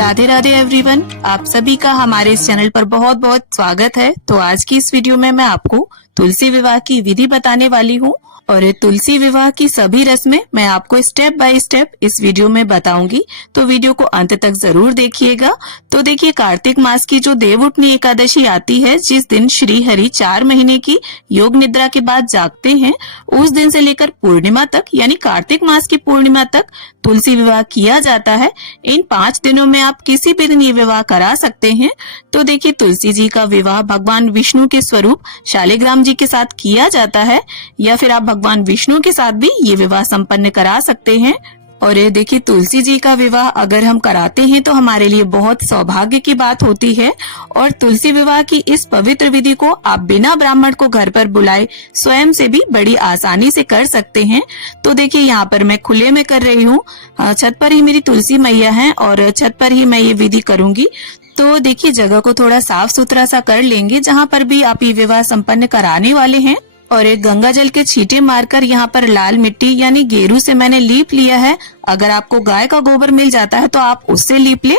Radhe Radhe everyone, आप सभी का हमारे इस चैनल पर बहुत बहुत स्वागत है। तो आज की इस वीडियो में मैं आपको तुलसी विवाह की विधि बताने वाली हूँ और तुलसी विवाह की सभी रस्में मैं आपको स्टेप बाय स्टेप इस वीडियो में बताऊंगी, तो वीडियो को अंत तक जरूर देखिएगा। तो देखिए, कार्तिक मास की जो देवउठनी एकादशी आती है, जिस दिन श्री हरि 4 महीने की योग निद्रा के बाद जागते हैं, उस दिन से लेकर पूर्णिमा तक यानी कार्तिक मास की पूर्णिमा तक तुलसी विवाह किया जाता है। इन 5 दिनों में आप किसी भी दिन ये विवाह करा सकते हैं। तो देखिए, तुलसी जी का विवाह भगवान विष्णु के स्वरूप शालिग्राम जी के साथ किया जाता है, या फिर आप भगवान विष्णु के साथ भी ये विवाह संपन्न करा सकते हैं। और ये देखिए, तुलसी जी का विवाह अगर हम कराते हैं तो हमारे लिए बहुत सौभाग्य की बात होती है। और तुलसी विवाह की इस पवित्र विधि को आप बिना ब्राह्मण को घर पर बुलाए स्वयं से भी बड़ी आसानी से कर सकते हैं। तो देखिए, यहाँ पर मैं खुले में कर रही हूँ, छत पर ही मेरी तुलसी मैया है और छत पर ही मैं ये विधि करूंगी। तो देखिए, जगह को थोड़ा साफ सुथरा सा कर लेंगे जहाँ पर भी आप ये विवाह संपन्न कराने वाले हैं। और एक गंगा जल के छींटे मारकर यहाँ पर लाल मिट्टी यानी गेरू से मैंने लीप लिया है। अगर आपको गाय का गोबर मिल जाता है तो आप उससे लीप ले,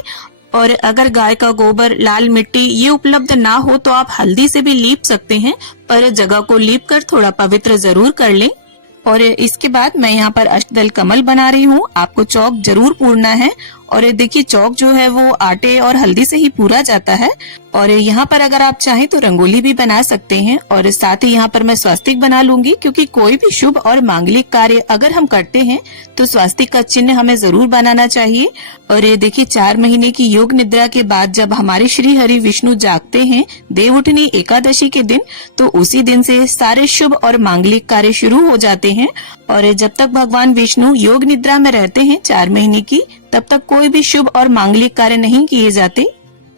और अगर गाय का गोबर, लाल मिट्टी ये उपलब्ध ना हो तो आप हल्दी से भी लीप सकते हैं, पर जगह को लीप कर थोड़ा पवित्र जरूर कर लें। और इसके बाद मैं यहाँ पर अष्टदल कमल बना रही हूँ। आपको चौक जरूर पूरना है। और देखिए, चौक जो है वो आटे और हल्दी से ही पूरा जाता है। और यहाँ पर अगर आप चाहें तो रंगोली भी बना सकते हैं। और साथ ही यहाँ पर मैं स्वास्तिक बना लूंगी, क्योंकि कोई भी शुभ और मांगलिक कार्य अगर हम करते हैं तो स्वास्तिक का चिन्ह हमें जरूर बनाना चाहिए। और ये देखिए, 4 महीने की योग निद्रा के बाद जब हमारे श्री हरि विष्णु जागते हैं देवउठनी एकादशी के दिन, तो उसी दिन से सारे शुभ और मांगलिक कार्य शुरू हो जाते हैं। और जब तक भगवान विष्णु योग निद्रा में रहते हैं 4 महीने की, तब तक कोई भी शुभ और मांगलिक कार्य नहीं किए जाते।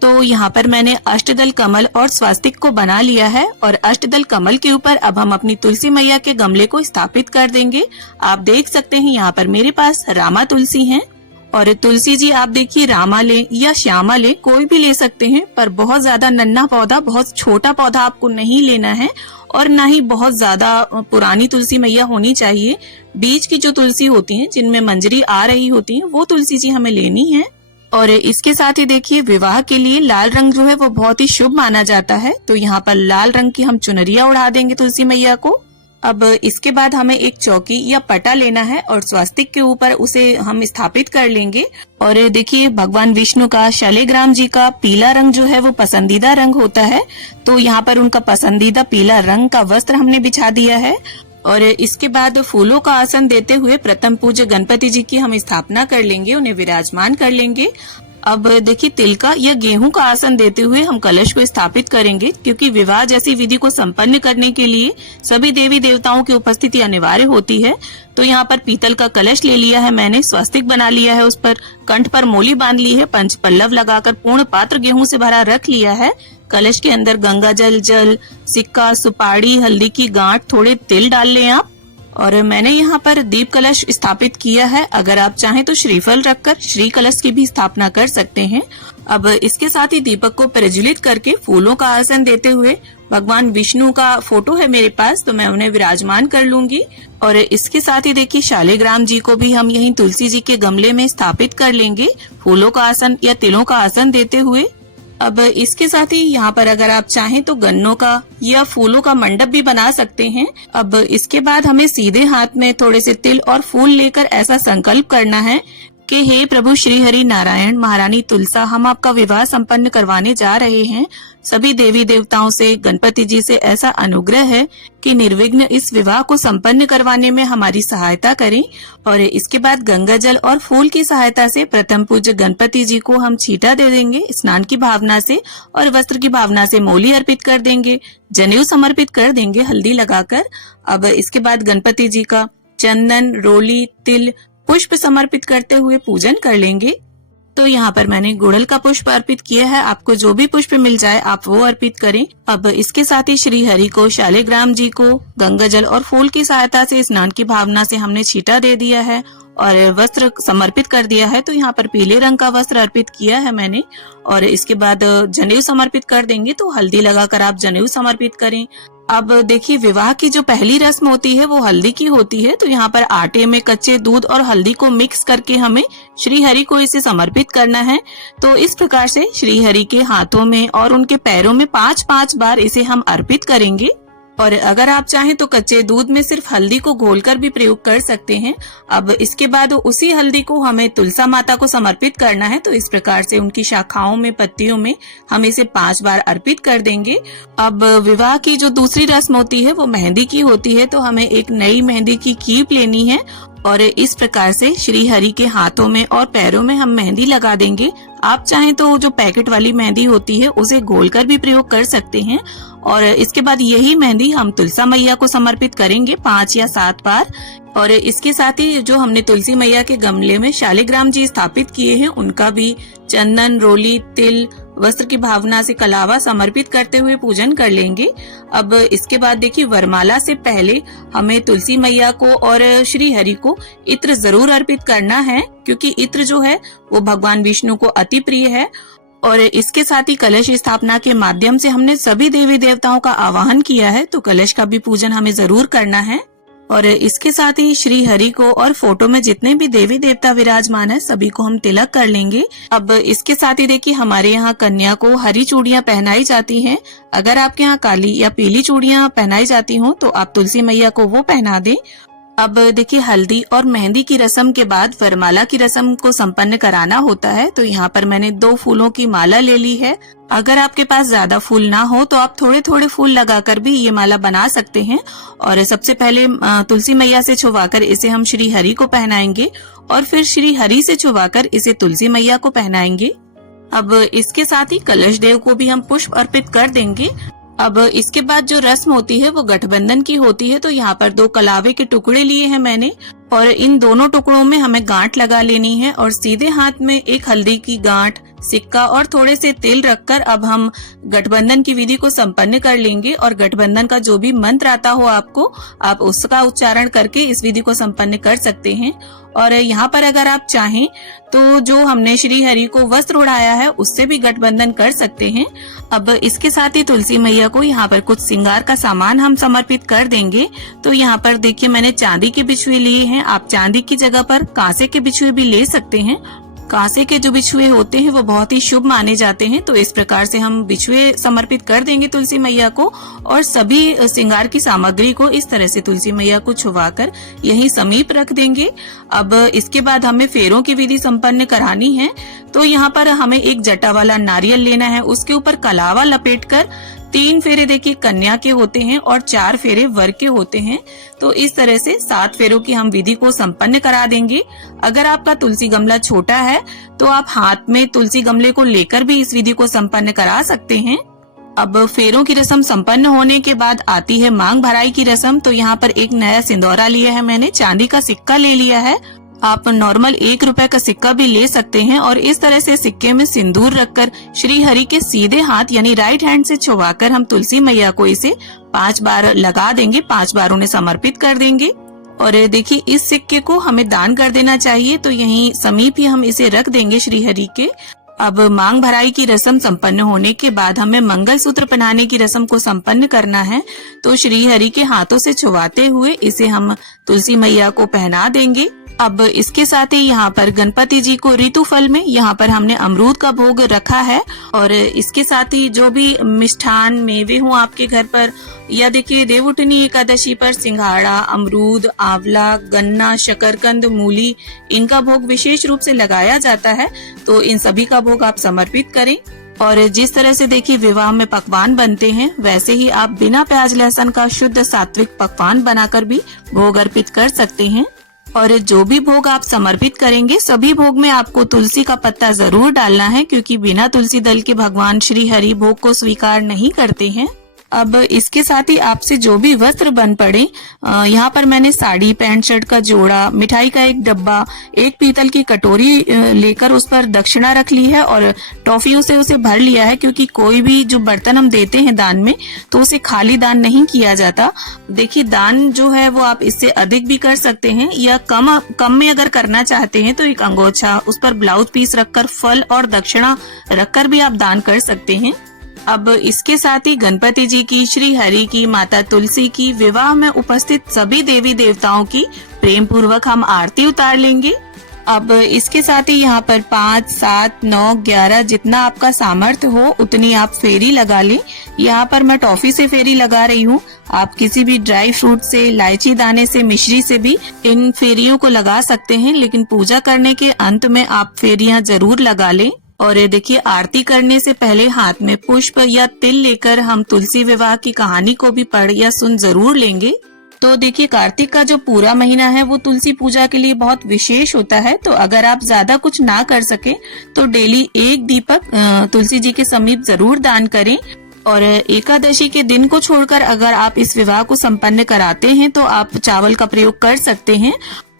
तो यहाँ पर मैंने अष्टदल कमल और स्वास्तिक को बना लिया है। और अष्टदल कमल के ऊपर अब हम अपनी तुलसी मैया के गमले को स्थापित कर देंगे। आप देख सकते हैं यहाँ पर मेरे पास रामा तुलसी हैं। और तुलसी जी आप देखिए, रामा ले या श्यामा ले, कोई भी ले सकते हैं, पर बहुत ज्यादा नन्हा पौधा, बहुत छोटा पौधा आपको नहीं लेना है। और ना ही बहुत ज्यादा पुरानी तुलसी मैया होनी चाहिए। बीच की जो तुलसी होती हैं, जिनमें मंजरी आ रही होती है, वो तुलसी जी हमें लेनी है। और इसके साथ ही देखिए, विवाह के लिए लाल रंग जो है वो बहुत ही शुभ माना जाता है। तो यहाँ पर लाल रंग की हम चुनरिया उड़ा देंगे तुलसी मैया को। अब इसके बाद हमें एक चौकी या पटा लेना है और स्वास्तिक के ऊपर उसे हम स्थापित कर लेंगे। और देखिए, भगवान विष्णु का, शालिग्राम जी का पीला रंग जो है वो पसंदीदा रंग होता है। तो यहाँ पर उनका पसंदीदा पीला रंग का वस्त्र हमने बिछा दिया है। और इसके बाद फूलों का आसन देते हुए प्रथम पूज्य गणपति जी की हम स्थापना कर लेंगे, उन्हें विराजमान कर लेंगे। अब देखिए, तिल का या गेहूं का आसन देते हुए हम कलश को स्थापित करेंगे, क्योंकि विवाह जैसी विधि को संपन्न करने के लिए सभी देवी देवताओं की उपस्थिति अनिवार्य होती है। तो यहाँ पर पीतल का कलश ले लिया है मैंने, स्वास्तिक बना लिया है, उस पर कंठ पर मोली बांध ली है, पंच पल्लव लगाकर पूर्ण पात्र गेहूं से भरा रख लिया है। कलश के अंदर गंगा जल, सिक्का, सुपारी, हल्दी की गांठ, थोड़े तिल डाल लें आप। और मैंने यहाँ पर दीप कलश स्थापित किया है। अगर आप चाहें तो श्रीफल रखकर श्री कलश की भी स्थापना कर सकते हैं। अब इसके साथ ही दीपक को प्रज्वलित करके फूलों का आसन देते हुए भगवान विष्णु का फोटो है मेरे पास, तो मैं उन्हें विराजमान कर लूंगी। और इसके साथ ही देखिए, शालिग्राम जी को भी हम यहीं तुलसी जी के गमले में स्थापित कर लेंगे, फूलों का आसन या तिलों का आसन देते हुए। अब इसके साथ ही यहाँ पर अगर आप चाहें तो गन्नों का या फूलों का मंडप भी बना सकते हैं। अब इसके बाद हमें सीधे हाथ में थोड़े से तिल और फूल लेकर ऐसा संकल्प करना है कि हे प्रभु श्री हरि नारायण महारानी तुलसा, हम आपका विवाह संपन्न करवाने जा रहे हैं। सभी देवी देवताओं से, गणपति जी से ऐसा अनुग्रह है कि निर्विघ्न इस विवाह को संपन्न करवाने में हमारी सहायता करें। और इसके बाद गंगा जल और फूल की सहायता से प्रथम पूज्य गणपति जी को हम छींटा दे देंगे स्नान की भावना से, और वस्त्र की भावना से मोली अर्पित कर देंगे, जनेऊ समर्पित कर देंगे हल्दी लगाकर। अब इसके बाद गणपति जी का चंदन, रोली, तिल, पुष्प समर्पित करते हुए पूजन कर लेंगे। तो यहाँ पर मैंने गुड़हल का पुष्प अर्पित किया है, आपको जो भी पुष्प मिल जाए आप वो अर्पित करें। अब इसके साथ ही श्री हरि को, शालिग्राम जी को गंगा जल और फूल की सहायता से स्नान की भावना से हमने छींटा दे दिया है और वस्त्र समर्पित कर दिया है। तो यहाँ पर पीले रंग का वस्त्र अर्पित किया है मैंने। और इसके बाद जनेऊ समर्पित कर देंगे, तो हल्दी लगाकर आप जनेऊ समर्पित करें। अब देखिए, विवाह की जो पहली रस्म होती है वो हल्दी की होती है। तो यहाँ पर आटे में कच्चे दूध और हल्दी को मिक्स करके हमें श्री हरि को इसे समर्पित करना है। तो इस प्रकार से श्री हरि के हाथों में और उनके पैरों में 5-5 बार इसे हम अर्पित करेंगे। और अगर आप चाहें तो कच्चे दूध में सिर्फ हल्दी को घोलकर भी प्रयोग कर सकते हैं। अब इसके बाद उसी हल्दी को हमें तुलसा माता को समर्पित करना है। तो इस प्रकार से उनकी शाखाओं में, पत्तियों में हम इसे 5 बार अर्पित कर देंगे। अब विवाह की जो दूसरी रस्म होती है वो मेहंदी की होती है। तो हमें एक नई मेहंदी की कीप लेनी है और इस प्रकार से श्री हरि के हाथों में और पैरों में हम मेहंदी लगा देंगे। आप चाहें तो जो पैकेट वाली मेहंदी होती है उसे घोलकर भी प्रयोग कर सकते हैं। और इसके बाद यही मेहंदी हम तुलसा मैया को समर्पित करेंगे 5 या 7 बार। और इसके साथ ही जो हमने तुलसी मैया के गमले में शालिग्राम जी स्थापित किए हैं उनका भी चंदन, रोली, तिल, वस्त्र की भावना से कलावा समर्पित करते हुए पूजन कर लेंगे। अब इसके बाद देखिए, वरमाला से पहले हमें तुलसी मैया को और श्री हरि को इत्र जरूर अर्पित करना है, क्योंकि इत्र जो है वो भगवान विष्णु को अति प्रिय है। और इसके साथ ही कलश स्थापना के माध्यम से हमने सभी देवी देवताओं का आवाहन किया है, तो कलश का भी पूजन हमें जरूर करना है। और इसके साथ ही श्री हरि को और फोटो में जितने भी देवी देवता विराजमान है सभी को हम तिलक कर लेंगे। अब इसके साथ ही देखिए, हमारे यहाँ कन्या को हरी चूड़ियां पहनाई जाती हैं। अगर आपके यहाँ काली या पीली चूड़ियां पहनाई जाती हो तो आप तुलसी मैया को वो पहना दें। अब देखिए, हल्दी और मेहंदी की रस्म के बाद वरमाला की रस्म को संपन्न कराना होता है। तो यहाँ पर मैंने 2 फूलों की माला ले ली है। अगर आपके पास ज्यादा फूल ना हो तो आप थोड़े थोड़े फूल लगाकर भी ये माला बना सकते हैं। और सबसे पहले तुलसी मैया से छुवाकर इसे हम श्री हरि को पहनाएंगे और फिर श्री हरि से छुवाकर इसे तुलसी मैया को पहनाएंगे। अब इसके साथ ही कलश देव को भी हम पुष्प अर्पित कर देंगे। अब इसके बाद जो रस्म होती है वो गठबंधन की होती है। तो यहाँ पर 2 कलावे के टुकड़े लिए हैं मैंने और इन दोनों टुकड़ों में हमें गांठ लगा लेनी है और सीधे हाथ में एक हल्दी की गांठ, सिक्का और थोड़े से तेल रखकर अब हम गठबंधन की विधि को संपन्न कर लेंगे। और गठबंधन का जो भी मंत्र आता हो आपको, आप उसका उच्चारण करके इस विधि को संपन्न कर सकते हैं। और यहाँ पर अगर आप चाहें तो जो हमने श्री हरि को वस्त्र उड़ाया है उससे भी गठबंधन कर सकते हैं। अब इसके साथ ही तुलसी मैया को यहाँ पर कुछ श्रृंगार का सामान हम समर्पित कर देंगे। तो यहाँ पर देखिए, मैंने चांदी के बिछुए लिए हैं। आप चांदी की जगह पर कांसे के बिछुए भी ले सकते हैं। कांसे के जो बिछुए होते हैं वो बहुत ही शुभ माने जाते हैं। तो इस प्रकार से हम बिछुए समर्पित कर देंगे तुलसी मैया को और सभी श्रृंगार की सामग्री को इस तरह से तुलसी मैया को छुवाकर यहीं समीप रख देंगे। अब इसके बाद हमें फेरों की विधि संपन्न करानी है। तो यहाँ पर हमें एक जटा वाला नारियल लेना है, उसके ऊपर कलावा लपेटकर 3 फेरे देखिए कन्या के होते हैं और 4 फेरे वर के होते हैं। तो इस तरह से 7 फेरों की हम विधि को संपन्न करा देंगे। अगर आपका तुलसी गमला छोटा है तो आप हाथ में तुलसी गमले को लेकर भी इस विधि को संपन्न करा सकते हैं। अब फेरों की रस्म संपन्न होने के बाद आती है मांग भराई की रस्म। तो यहाँ पर एक नया सिंदूरा लिया है मैंने, चांदी का सिक्का ले लिया है। आप नॉर्मल 1 रुपए का सिक्का भी ले सकते हैं और इस तरह से सिक्के में सिंदूर रखकर श्री हरि के सीधे हाथ यानी राइट हैंड से छुवाकर हम तुलसी मैया को इसे 5 बार लगा देंगे, 5 बार उन्हें समर्पित कर देंगे। और देखिए, इस सिक्के को हमें दान कर देना चाहिए। तो यहीं समीप ही हम इसे रख देंगे श्री हरि के। अब मांग भराई की रस्म संपन्न होने के बाद हमें मंगल सूत्र पहनाने की रस्म को संपन्न करना है। तो श्री हरि के हाथों से छुवाते हुए इसे हम तुलसी मैया को पहना देंगे। अब इसके साथ ही यहाँ पर गणपति जी को ऋतु फल में यहाँ पर हमने अमरूद का भोग रखा है। और इसके साथ ही जो भी मिष्ठान मेवे हो आपके घर पर, या देखिए देवउठनी एकादशी पर सिंघाड़ा, अमरूद, आंवला, गन्ना, शकरकंद, मूली, इनका भोग विशेष रूप से लगाया जाता है। तो इन सभी का भोग आप समर्पित करें। और जिस तरह से देखिए विवाह में पकवान बनते हैं वैसे ही आप बिना प्याज लहसुन का शुद्ध सात्विक पकवान बनाकर भी भोग अर्पित कर सकते हैं। और जो भी भोग आप समर्पित करेंगे सभी भोग में आपको तुलसी का पत्ता जरूर डालना है, क्योंकि बिना तुलसी दल के भगवान श्री हरि भोग को स्वीकार नहीं करते हैं। अब इसके साथ ही आपसे जो भी वस्त्र बन पड़े, यहाँ पर मैंने साड़ी, पैंट शर्ट का जोड़ा, मिठाई का एक डब्बा, एक पीतल की कटोरी लेकर उस पर दक्षिणा रख ली है और टॉफियों से उसे भर लिया है, क्योंकि कोई भी जो बर्तन हम देते हैं दान में तो उसे खाली दान नहीं किया जाता। देखिए, दान जो है वो आप इससे अधिक भी कर सकते हैं या कम में अगर करना चाहते हैं तो एक अंगोछा, उस पर ब्लाउज पीस रखकर, फल और दक्षिणा रखकर भी आप दान कर सकते हैं। अब इसके साथ ही गणपति जी की, श्री हरि की, माता तुलसी की, विवाह में उपस्थित सभी देवी देवताओं की प्रेम पूर्वक हम आरती उतार लेंगे। अब इसके साथ ही यहाँ पर 5, 7, 9, 11 जितना आपका सामर्थ्य हो उतनी आप फेरी लगा लें। यहाँ पर मैं टॉफी से फेरी लगा रही हूँ। आप किसी भी ड्राई फ्रूट से, इलायची दाने से, मिश्री से भी इन फेरियों को लगा सकते हैं, लेकिन पूजा करने के अंत में आप फेरियां जरूर लगा लें। और देखिए, आरती करने से पहले हाथ में पुष्प या तिल लेकर हम तुलसी विवाह की कहानी को भी पढ़ या सुन जरूर लेंगे। तो देखिए, कार्तिक का जो पूरा महीना है वो तुलसी पूजा के लिए बहुत विशेष होता है। तो अगर आप ज्यादा कुछ ना कर सके तो डेली एक दीपक तुलसी जी के समीप जरूर दान करें। और एकादशी के दिन को छोड़कर अगर आप इस विवाह को संपन्न कराते हैं तो आप चावल का प्रयोग कर सकते हैं।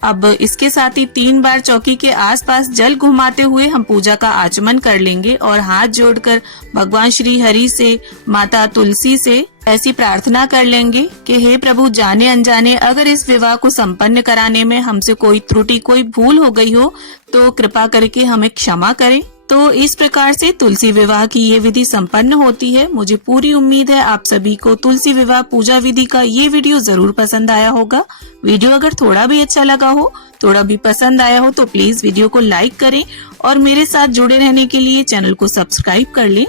अब इसके साथ ही 3 बार चौकी के आसपास जल घुमाते हुए हम पूजा का आचमन कर लेंगे और हाथ जोड़कर भगवान श्री हरि से, माता तुलसी से ऐसी प्रार्थना कर लेंगे कि हे प्रभु, जाने अनजाने अगर इस विवाह को संपन्न कराने में हमसे कोई त्रुटि, कोई भूल हो गई हो तो कृपा करके हमें क्षमा करें। तो इस प्रकार से तुलसी विवाह की ये विधि संपन्न होती है। मुझे पूरी उम्मीद है आप सभी को तुलसी विवाह पूजा विधि का ये वीडियो जरूर पसंद आया होगा। वीडियो अगर थोड़ा भी अच्छा लगा हो, थोड़ा भी पसंद आया हो तो प्लीज वीडियो को लाइक करें और मेरे साथ जुड़े रहने के लिए चैनल को सब्सक्राइब कर लें।